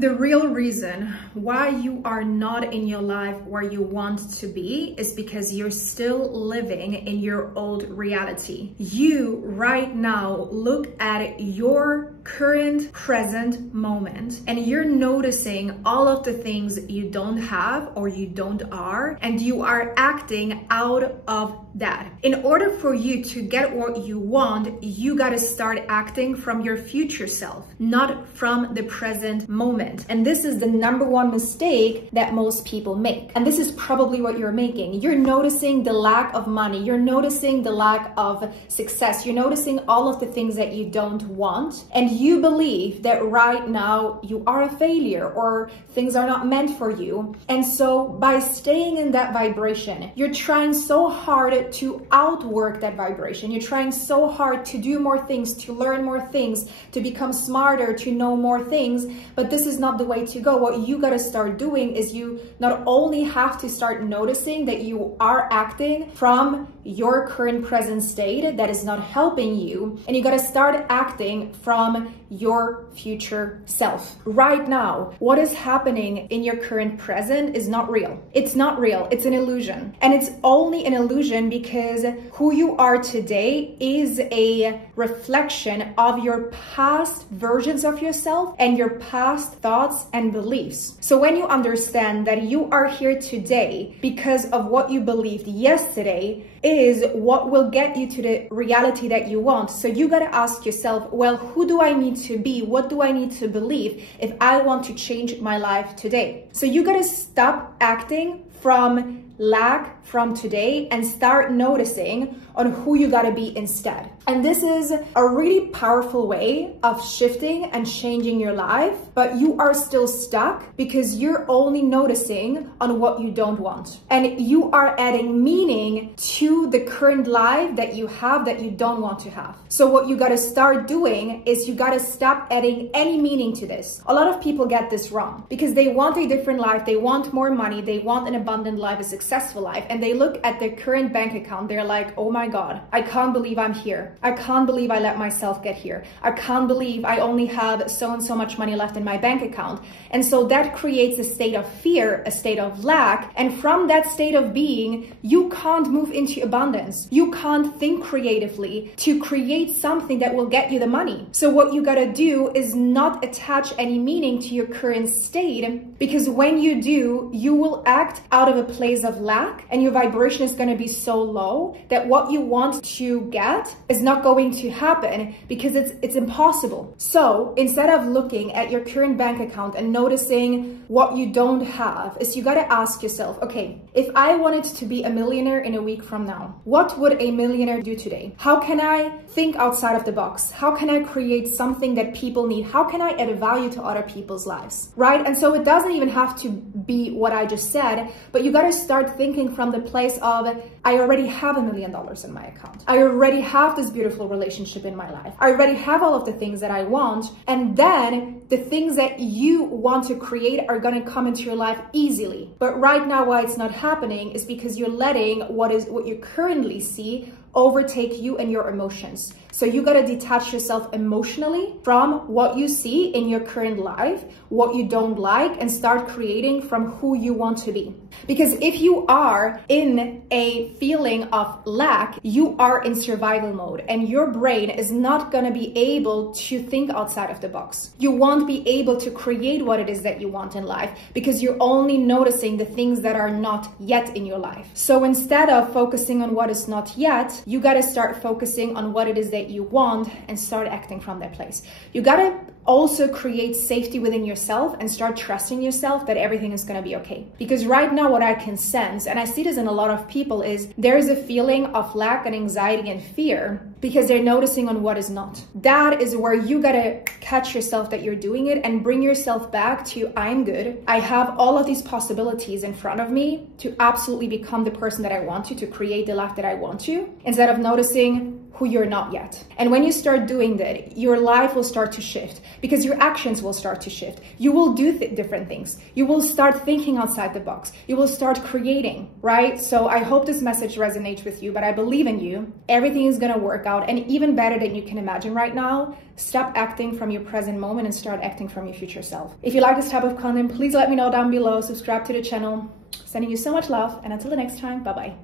The real reason why you are not in your life where you want to be is because you're still living in your old reality. You right now look at your current present moment and you're noticing all of the things you don't have or you don't are, and you are acting out of that. In order for you to get what you want, you got to start acting from your future self, not from the present moment. And this is the number one mistake that most people make. And this is probably what you're making. You're noticing the lack of money. You're noticing the lack of success. You're noticing all of the things that you don't want. And you believe that right now you are a failure or things are not meant for you. And so by staying in that vibration, you're trying so hard to outwork that vibration. You're trying so hard to do more things, to learn more things, to become smarter, to know more things. But this is not the way to go. What you got to start doing is you not only have to start noticing that you are acting from your current present state that is not helping you, and you got to start acting from your future self. Right now, what is happening in your current present is not real. It's not real. It's an illusion. And it's only an illusion because who you are today is a reflection of your past versions of yourself and your past thoughts and beliefs. So when you understand that you are here today because of what you believed yesterday is what will get you to the reality that you want. So you got to ask yourself, well, who do I need to be? What do I need to believe if I want to change my life today? So you got to stop acting from lack from today and start noticing on who you got to be instead. And this is a really powerful way of shifting and changing your life, but you are still stuck because you're only noticing on what you don't want. And you are adding meaning to the current life that you have that you don't want to have. So what you got to start doing is you got to stop adding any meaning to this. A lot of people get this wrong because they want a different life. They want more money. They want an abundant life, a successful life. And they look at their current bank account. They're like, oh my God, I can't believe I'm here. I can't believe I let myself get here. I can't believe I only have so and so much money left in my bank account. And so that creates a state of fear, a state of lack. And from that state of being, you can't move into abundance. You can't think creatively to create something that will get you the money. So what you gotta do is not attach any meaning to your current state, because when you do, you will act out of a place of lack and your vibration is gonna be so low that what you want to get is not going to happen because it's impossible. So instead of looking at your current bank account and noticing what you don't have, is you got to ask yourself, okay, if I wanted to be a millionaire in a week from now, what would a millionaire do today? How can I think outside of the box? How can I create something that people need? How can I add value to other people's lives, right? And so it doesn't even have to be what I just said, but you got to start thinking from the place of, I already have $1 million in my account. I already have this beautiful relationship in my life. I already have all of the things that I want. And then the things that you want to create are going to come into your life easily. But right now, why it's not happening is because you're letting what you currently see overtake you and your emotions. So you got to detach yourself emotionally from what you see in your current life, what you don't like, and start creating from who you want to be. Because if you are in a feeling of lack, you are in survival mode and your brain is not going to be able to think outside of the box. You won't be able to create what it is that you want in life because you're only noticing the things that are not yet in your life. So instead of focusing on what is not yet, you got to start focusing on what it is that you want and start acting from that place. You got to also create safety within yourself and start trusting yourself that everything is going to be okay. Because right now what I can sense, and I see this in a lot of people, is there is a feeling of lack and anxiety and fear because they're noticing on what is not. That is where you got to catch yourself that you're doing it and bring yourself back to, I'm good. I have all of these possibilities in front of me to absolutely become the person that I want to create the life that I want to, instead of noticing, who you're not yet. And when you start doing that, your life will start to shift because your actions will start to shift. You will do different things. You will start thinking outside the box. You will start creating, right? So I hope this message resonates with you, but I believe in you. Everything is going to work out, and even better than you can imagine right now. Stop acting from your present moment and start acting from your future self. If you like this type of content, please let me know down below. Subscribe to the channel. Sending you so much love, and until the next time, bye-bye.